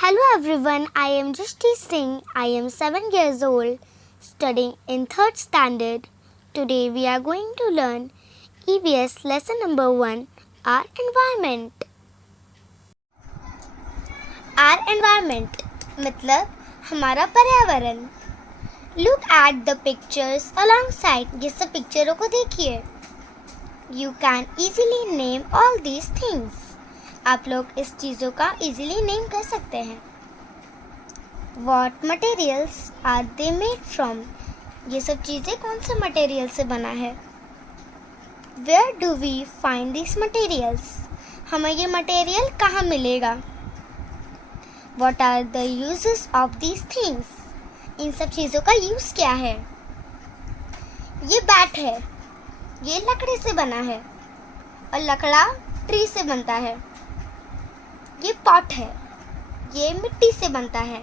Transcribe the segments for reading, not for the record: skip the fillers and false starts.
Hello everyone, I am Drishti Singh. I am 7 years old, studying in 3rd standard. Today we are going to learn EVS lesson number 1, our environment. Our environment मतलब हमारा पर्यावरण. Look at the pictures alongside. ये सब पिक्चरों को देखिए. You can easily name all these things. आप लोग इस चीज़ों का इजीली नेम कर सकते हैं. What materials are they made from? ये सब चीज़ें कौन से मटेरियल से बना है. Where do we find these materials? हमें ये मटेरियल कहाँ मिलेगा. What are the uses of these things? इन सब चीज़ों का यूज़ क्या है. ये बैट है, ये लकड़ी से बना है और लकड़ा ट्री से बनता है. ये पॉट है, ये मिट्टी से बनता है.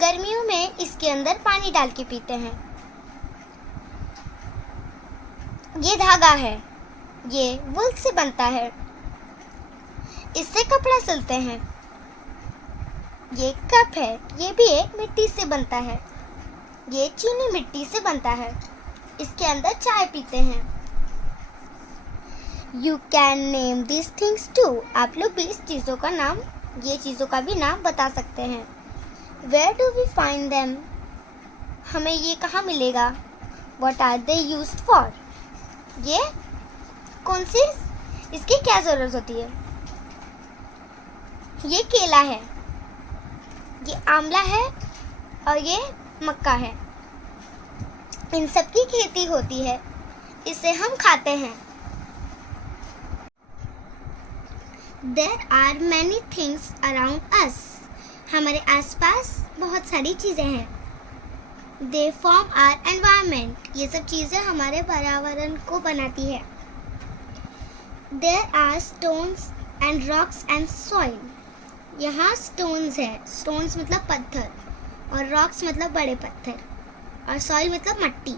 गर्मियों में इसके अंदर पानी डाल के पीते हैं. ये धागा है, ये वूल से बनता है. इससे कपड़ा सिलते हैं. ये कप है, ये भी एक मिट्टी से बनता है. ये चीनी मिट्टी से बनता है. इसके अंदर चाय पीते हैं. You can name these things too. आप लोग भी इस चीज़ों का नाम, ये चीज़ों का भी नाम बता सकते हैं. Where do we find them? हमें ये कहाँ मिलेगा. What are they used for? ये कौन सी, इसकी क्या ज़रूरत होती है. ये केला है, ये आंवला है और ये मक्का है. इन सब की खेती होती है, इसे हम खाते हैं. There are many things around us. हमारे आसपास बहुत सारी चीज़ें हैं. They form our environment. ये सब चीज़ें हमारे पर्यावरण को बनाती है. There are stones and rocks and soil. यहाँ stones है, stones मतलब पत्थर और rocks मतलब बड़े पत्थर और soil मतलब मट्टी.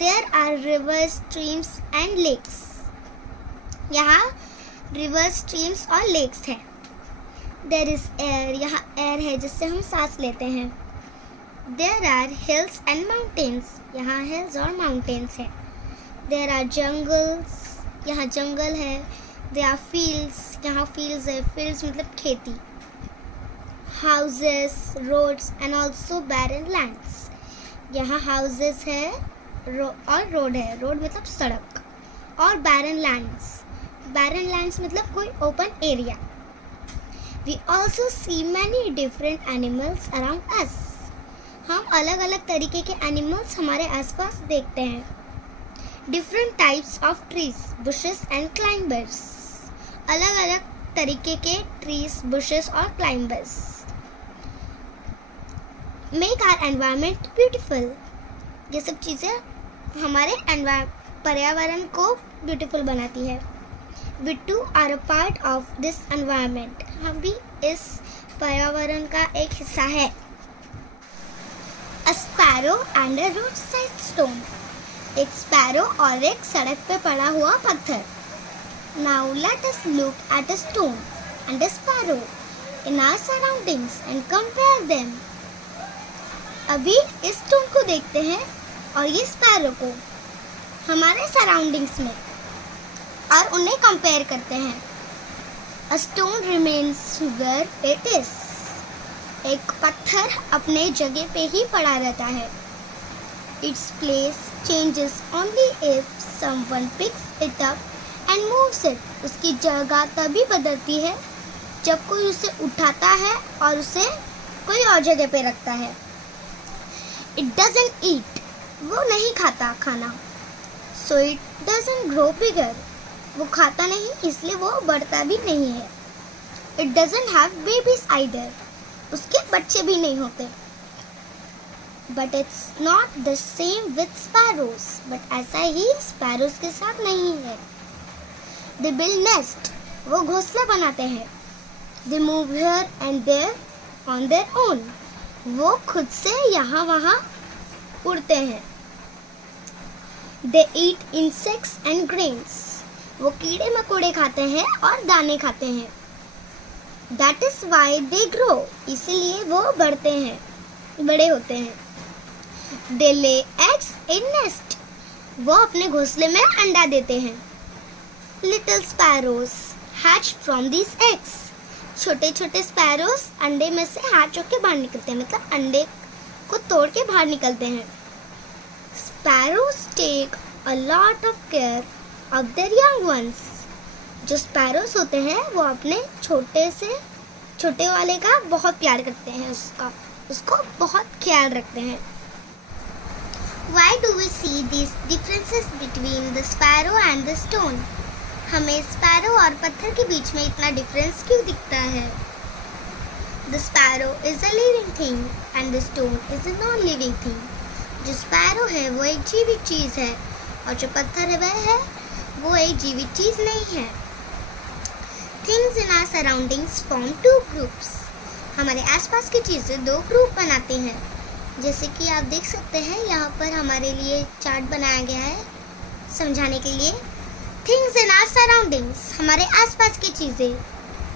There are rivers, streams and lakes. यहाँ रिवर्स, स्ट्रीम्स और लेक्स है. देयर इज एयर, यहाँ एयर है जिससे हम सांस लेते हैं. There are hills and mountains, यहाँ हिल्स और माउंटेन्स है. देयर आर जंगल्स, यहाँ जंगल है. देयर आर फील्ड्स, यहाँ फील्ड्स है. फील्ड्स मतलब खेती. Houses, roads and also barren lands, यहाँ हाउसेस है और रोड है. रोड मतलब सड़क. और बैरन लैंड्स, barren lands मतलब कोई open area. We also see many different animals around us. हम अलग अलग तरीके के animals हमारे आसपास देखते हैं. Different types of trees, bushes and climbers. अलग अलग तरीके के trees, bushes और climbers make our environment beautiful. ये सब चीज़ें हमारे पर्यावरण को beautiful बनाती है. We too are a part of this environment. हम भी इस पर्यावरण का एक हिस्सा है. A sparrow and a roadside stone. एक स्पैरो और एक सड़क पे पड़ा हुआ पत्थर. Now let us look at a stone and a sparrow in our surroundings and compare them. अभी इस स्टोन को देखते हैं और ये स्पैरो को हमारे सराउंडिंग्स में और उन्हें कंपेयर करते हैं. A stone remains where it is. एक पत्थर अपने जगह पे ही पड़ा रहता है. Its place changes only if someone picks it up and moves it. उसकी जगह तभी बदलती है जब कोई उसे उठाता है और उसे कोई और जगह पे रखता है. It doesn't eat. वो नहीं खाता खाना. So it doesn't grow bigger. वो खाता नहीं इसलिए वो बढ़ता भी नहीं है. It doesn't have babies either. उसके बच्चे भी नहीं होते. But it's not the same with sparrows. But ऐसा ही sparrows के साथ नहीं है. They build nest. वो घोंसले बनाते हैं. They move here and there on their own. वो खुद से यहाँ वहाँ उड़ते हैं. They eat insects and grains. वो कीड़े मकोड़े खाते हैं और दाने खाते हैं. That is why they grow, इसीलिए वो बढ़ते हैं, बड़े होते हैं। दे ले एग्स इन नेस्ट, वो अपने घोंसले में अंडा देते हैं। Little sparrows hatch from these eggs, छोटे छोटे स्पैरोज अंडे में से हैच होकर बाहर निकलते हैं, मतलब अंडे को तोड़ के बाहर निकलते हैं। Sparrows take a lot of care of their young ones, जो स्पैरोज होते हैं वो अपने छोटे वाले का बहुत प्यार करते हैं, उसको बहुत ख्याल रखते हैं। Why do we see these differences between the sparrow and the stone? हमें स्पैरो और पत्थर के बीच में इतना डिफरेंस क्यों दिखता है? The sparrow is a living thing and the stone is a non-living thing. जो स्पैरो है वो एक जीवित चीज़ है और जो पत्थर है वो एक जीवित चीज़ नहीं है। Things in our surroundings form two groups. हमारे आसपास की चीज़ें दो ग्रुप बनाती हैं। जैसे कि आप देख सकते हैं यहाँ पर हमारे लिए चार्ट बनाया गया है समझाने के लिए। Things in our surroundings, हमारे आसपास की चीज़ें,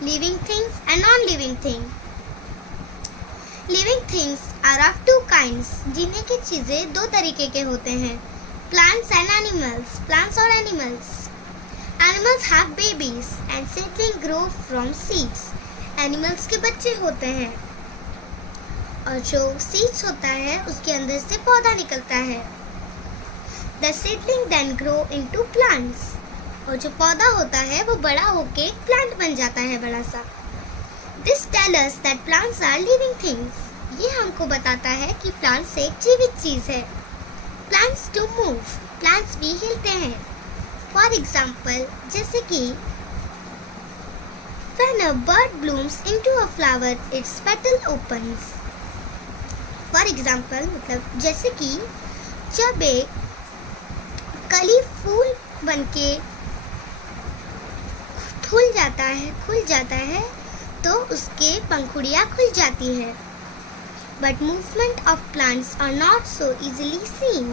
living things and non-living things. Living things are of two kinds. जीने की चीज़ें दो तरीके के होते हैं, plants and animals, plants और animals. Animals have babies and seedlings grow from seeds. Animals के बच्चे होते हैं और जो seeds होता है उसके अंदर से पौधा निकलता है। The seedling then grow into plants. और जो पौधा होता है वो बड़ा होके एक प्लांट बन जाता है बड़ा सा। This tells us that plants are living things. ये हमको बताता है कि plants एक जीवित चीज़ है। Plants do move. Plants भी हिलते हैं। For example, जैसे कि when a bird blooms into a flower, its petal opens. For example, मतलब जैसे कि जब एक कली फूल बनके खुल जाता है तो उसके पंखुड़ियाँ खुल जाती हैं। But movement of plants are not so easily seen.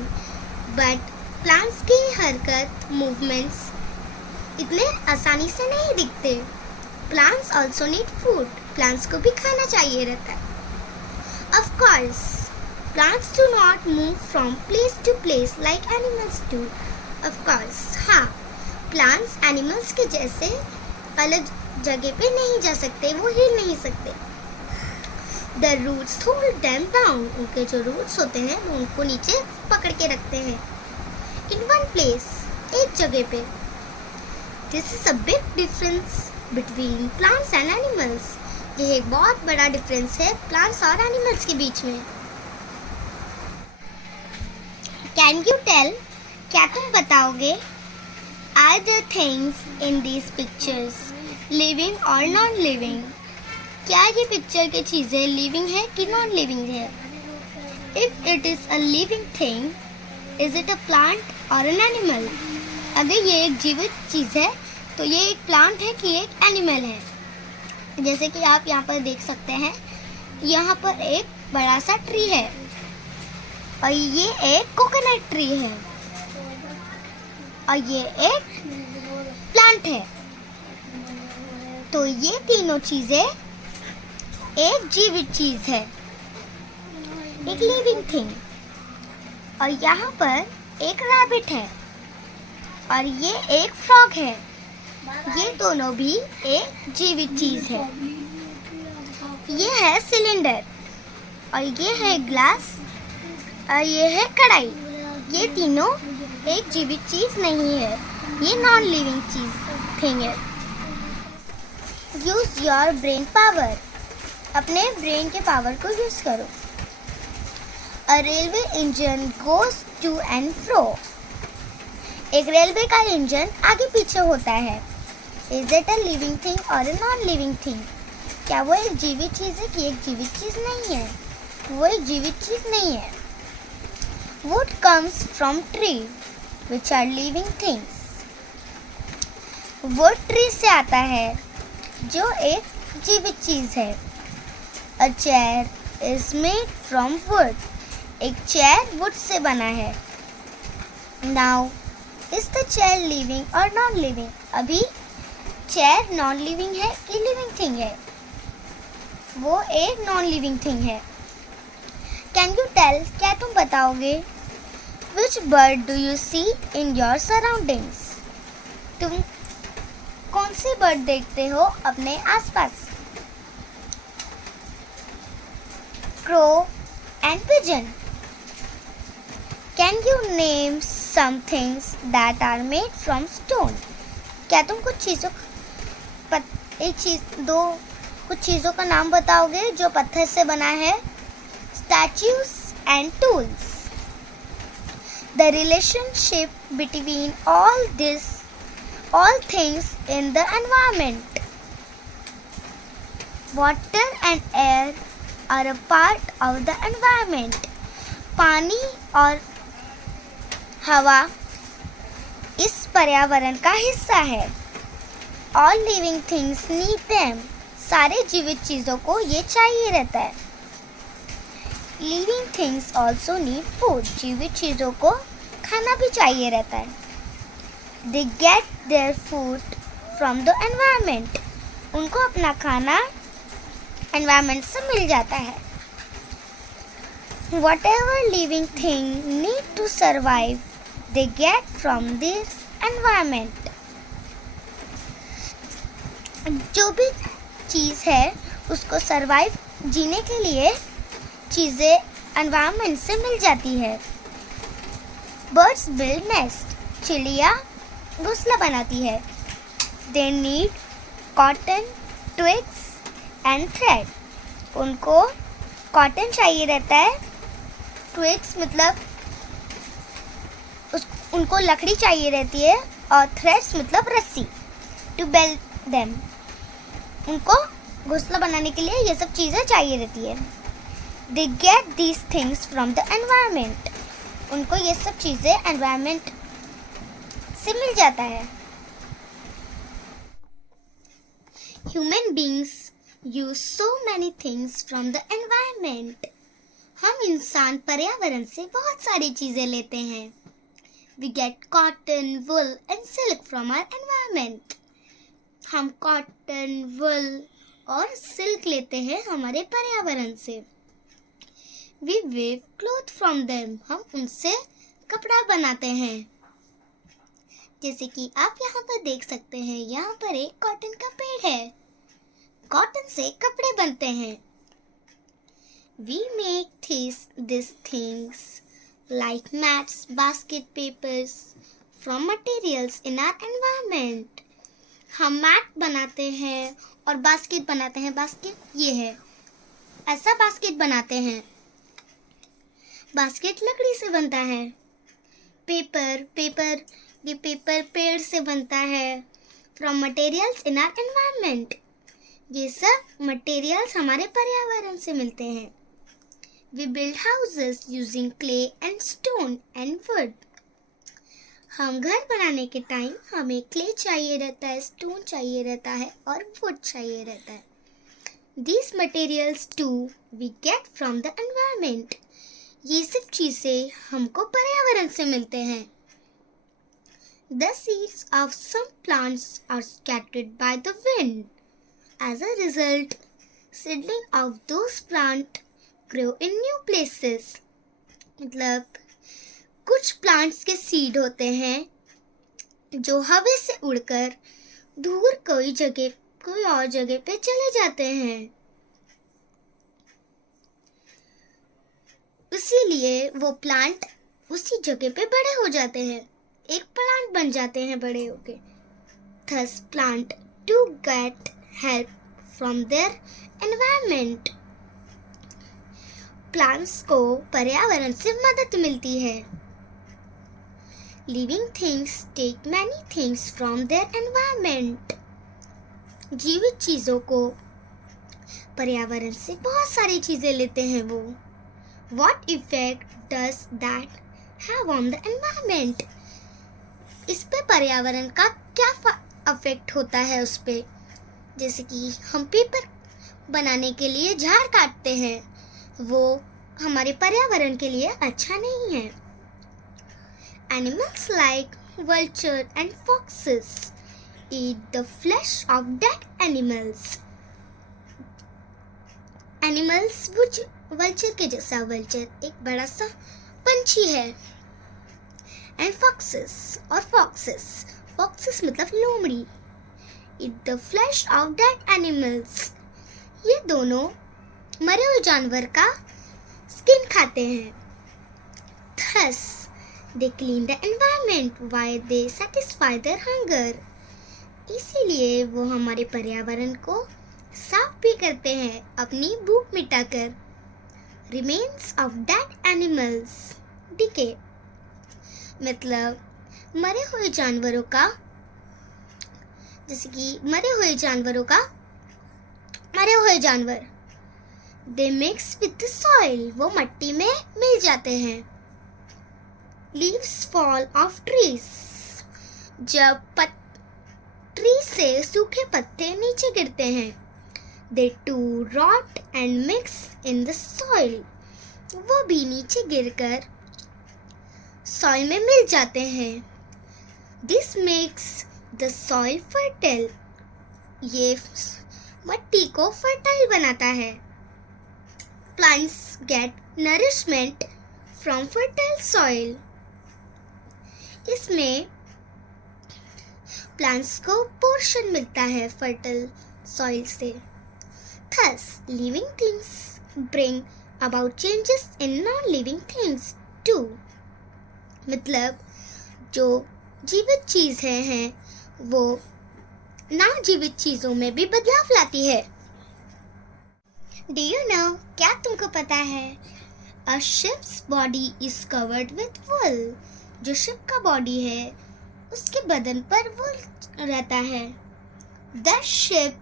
But plants की हरकत movements इतने आसानी से नहीं दिखते। Plants also need food. Plants को भी खाना चाहिए रहता है। Of course, plants do not move from place to place like animals do. Of course, हाँ, plants animals के जैसे अलग जगह पे नहीं जा सकते, वो हिल नहीं सकते। The roots hold them down. उनके जो roots होते हैं वो उनको नीचे पकड़ के रखते हैं। In one place, एक जगह पे। This is a big difference between plants and animals. यह एक बहुत बड़ा डिफरेंस है plants और animals के बीच में। Can you tell? क्या तुम बताओगे? Are the things in these pictures living or non-living? क्या ये पिक्चर की चीज़ें लिविंग है कि नॉन लिविंग है? If it is a living thing, is it a plant or an animal? अगर ये एक जीवित चीज़ है तो ये एक प्लांट है कि एक एनिमल है। जैसे कि आप यहाँ पर देख सकते हैं, यहाँ पर एक बड़ा सा ट्री है और ये एक कोकोनट ट्री है और ये एक प्लांट है। तो ये तीनों चीज़ें एक जीवित चीज़ है, एक लिविंग थिंग। और यहाँ पर एक रैबिट है और ये एक फ्रॉग है। ये दोनों भी एक जीवित चीज़ है। ये है सिलेंडर और ये है ग्लास और ये है कढ़ाई। ये तीनों एक जीवित चीज़ नहीं है, ये नॉन लिविंग चीज़ थिंग है। यूज़ योर ब्रेन पावर, अपने ब्रेन के पावर को यूज़ करो। A railway engine goes to and fro, एक रेलवे का इंजन आगे पीछे होता है। Is it a living thing और अ नॉन लिविंग थिंग? क्या वो एक जीवित चीज़ है कि एक जीवित चीज़ नहीं है? वो एक जीवित चीज़ नहीं है। Wood comes from tree which are living things, wood tree से आता है जो एक जीवित चीज़ है। A chair is made from wood. एक चेयर वुड से बना है। Now, is the chair living or non-living? अभी चेयर नॉन लिविंग है कि लिविंग थिंग है? वो एक नॉन लिविंग थिंग है। कैन यू टेल, क्या तुम बताओगे? Which bird do you see in your surroundings? तुम कौन सी बर्ड देखते हो अपने आसपास? Crow and pigeon. Can you name some things that are made from stone? क्या तुम कुछ चीज़ों का नाम बताओगे जो पत्थर से बना है? Statues and tools. The relationship between all things in the environment. Water and air are a part of the environment. पानी और हवा इस पर्यावरण का हिस्सा है. All living things need them. सारे जीवित चीज़ों को ये चाहिए रहता है. Living things also need food. जीवित चीज़ों को खाना भी चाहिए रहता है. They get their food from the environment. उनको अपना खाना एनवायरनमेंट से मिल जाता है. Whatever living thing need to survive, they get from their environment. जो भी चीज़ है उसको सरवाइव जीने के लिए चीज़ें एनवायरनमेंट से मिल जाती है. Birds build nest. चिड़िया घोंसला बनाती है. They need cotton, twigs and thread. उनको कॉटन चाहिए रहता है. ट्विग्स मतलब उनको लकड़ी चाहिए रहती है और थ्रेड्स मतलब रस्सी. To build them. उनको घोंसला बनाने के लिए ये सब चीज़ें चाहिए रहती है. They get these things from the environment. उनको ये सब चीज़ें एनवायरनमेंट से मिल जाता है. Human beings use so many things from the environment. हम इंसान पर्यावरण से बहुत सारी चीज़ें लेते हैं. We get cotton, wool and silk from our environment. हम cotton, wool और silk लेते हैं हमारे पर्यावरण से. We weave cloth from them. हम उनसे कपड़ा बनाते हैं. जैसे कि आप यहाँ पर देख सकते हैं, यहाँ पर एक कॉटन का पेड़ है. कॉटन से कपड़े बनते हैं. We make these things like mats, basket, papers from materials in our environment. हम मैट बनाते हैं और बास्केट बनाते हैं. बास्केट ये है, ऐसा बास्केट बनाते हैं. बास्केट लकड़ी से बनता है. पेपर ये पेपर पेड़ से बनता है. From materials in our environment. ये सब मटेरियल्स हमारे पर्यावरण से मिलते हैं. We build houses using clay and stone and wood. हम घर बनाने के टाइम हमें क्ले चाहिए रहता है, स्टोन चाहिए रहता है और वुड चाहिए रहता है. These materials too we get from the environment. ये सब चीज़ें हमको पर्यावरण से मिलते हैं. The seeds of some plants are scattered by the wind. As a result, seedling of those plants grow in new places. मतलब कुछ प्लांट्स के सीड होते हैं जो हवा से उड़कर दूर कोई और जगह पे चले जाते हैं. इसीलिए वो प्लांट उसी जगह पे बड़े हो जाते हैं. एक प्लांट बन जाते हैं बड़े होके. Thus plant to get help from their environment. Plants को पर्यावरण से मदद मिलती है. Living things take many things from their environment. जीवित चीजों को पर्यावरण से बहुत सारी चीजें लेते हैं वो. What effect does that have on the environment? इस पे पर्यावरण का क्या अफेक्ट होता है उस पे. जैसे कि हम पेपर बनाने के लिए झाड़ काटते हैं, वो हमारे पर्यावरण के लिए अच्छा नहीं है. Animals like vulture and foxes eat the flesh of dead animals. Animals vulture के जैसा, वल्चर एक बड़ा सा पंछी है। एंड फॉक्सेस और फॉक्सेस मतलब लोमड़ी, eat the flesh of dead animals, ये दोनों मरे हुए जानवर का स्किन खाते हैं। Thus they clean the environment while they satisfy their hunger, इसीलिए वो हमारे पर्यावरण को साफ भी करते हैं अपनी भूख मिटाकर। Remains of dead animals decay, मतलब मरे हुए जानवरों का, जैसे कि मरे हुए जानवर they mix with the soil, वो मट्टी में मिल जाते हैं। लीव्स फॉल ऑफ ट्रीज, जब ट्री से सूखे पत्ते नीचे गिरते हैं। They too rot and mix in the soil, वो भी नीचे गिरकर सॉइल में मिल जाते हैं। This makes the soil fertile, ये मट्टी को फर्टाइल बनाता है। Plants get nourishment from fertile soil, इसमें प्लांट्स को पोर्शन मिलता है फर्टाइल सॉइल से। Thus, living things bring about changes in non-living things too. मतलब जो जीवित चीजें हैं वो ना जीवित चीजों में भी बदलाव लाती है। Do you know? क्या तुमको पता है? A ship's body is covered with wool. जो शिप का बॉडी है उसके बदन पर वूल रहता है। The ship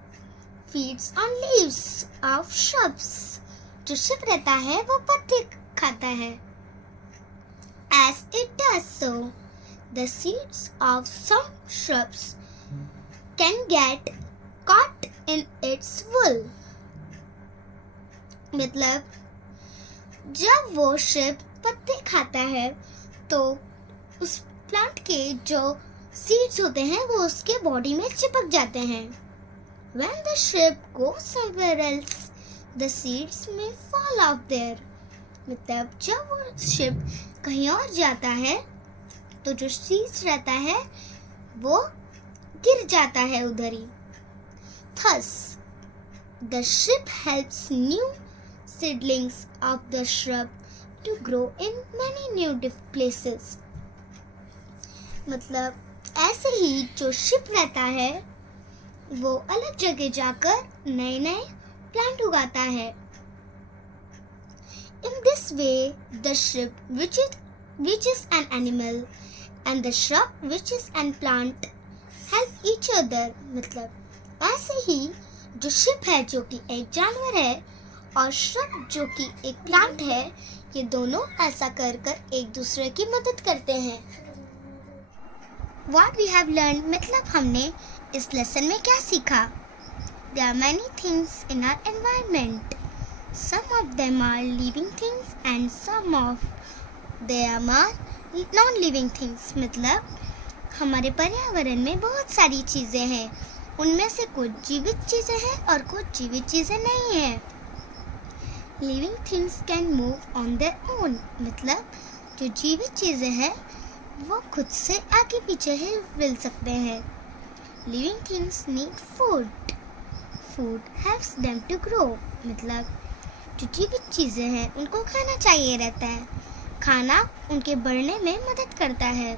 feeds on leaves of shrubs. जो शिप रहता है वो पत्ते खाता है। As it does so, the seeds of some shrubs can get caught in its wool. मतलब जब वो शिप पत्ते खाता है तो उस प्लांट के जो सीड्स होते हैं वो उसके बॉडी में चिपक जाते हैं। When the ship goes somewhere else, the seeds may fall off there. मतलब जब वो शिप कहीं और जाता है तो जो सीड्स रहता है वो गिर जाता है उधर ही। Thus, the ship helps new seedlings of the shrub to grow in many new places. मतलब ऐसे ही जो शिप रहता है वो अलग जगह जाकर नए नए प्लांट उगाता है। In this way, the ship which is an animal and the shrub which is an plant help each other. मतलब ऐसे ही जो शिप है जो कि एक जानवर है और shrub जो कि एक प्लांट है, ये दोनों ऐसा कर कर एक दूसरे की मदद करते हैं। What we have learned, मतलब हमने इस लेसन में क्या सीखा? There are many things in our environment. Some of them are living things and some of them are non-living things. मतलब हमारे पर्यावरण में बहुत सारी चीज़ें हैं, उनमें से कुछ जीवित चीज़ें हैं और कुछ जीवित चीज़ें नहीं हैं। Living things can move on their own. मतलब जो जीवित चीज़ें हैं वो खुद से आगे पीछे हिल सकते हैं। Living things need food. Food helps them to grow. मतलब जो जीवित चीज़ें हैं उनको खाना चाहिए रहता है, खाना उनके बढ़ने में मदद करता है।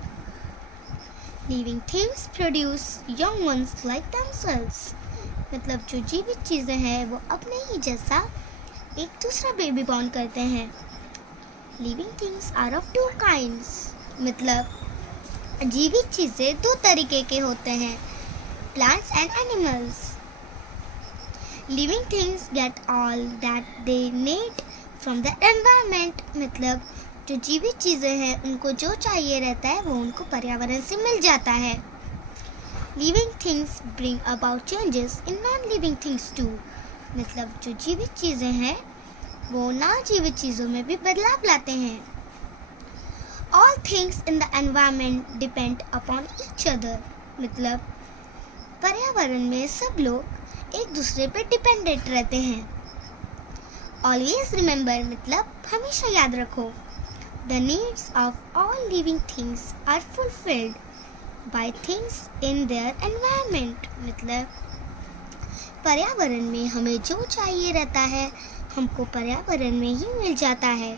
Living things produce young ones like themselves. मतलब जो जीवित चीज़ें हैं वो अपने ही जैसा एक दूसरा बेबी बॉर्न करते हैं। Living things are of two kinds. मतलब जीवित चीज़ें दो तरीके के होते हैं, plants and animals. Living things get all that they need from the environment. मतलब जो जीवित चीज़ें हैं उनको जो चाहिए रहता है वो उनको पर्यावरण से मिल जाता है। Living things bring about changes in non-living things too. मतलब जो जीवित चीज़ें हैं वो ना जीवित चीज़ों में भी बदलाव लाते हैं। All things in the environment depend upon each other. मतलब पर्यावरण में सब लोग एक दूसरे पे डिपेंडेंट रहते हैं। ऑलवेज रिमेंबर मतलब हमेशा याद रखो, the needs of all living things are fulfilled by things in their environment मतलब पर्यावरण में हमें जो चाहिए रहता है हमको पर्यावरण में ही मिल जाता है।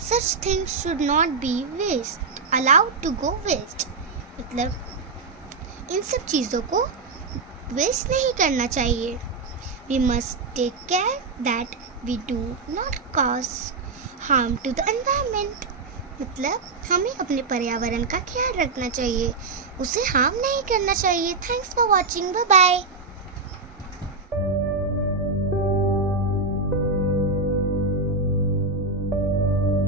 Such things should not be waste allowed to go waste मतलब इन सब चीज़ों को वेस्ट नहीं करना चाहिए। We must take care that we do not cause harm to the environment मतलब हमें अपने पर्यावरण का ख्याल रखना चाहिए, उसे हार्म नहीं करना चाहिए। Thanks for watching, bye bye.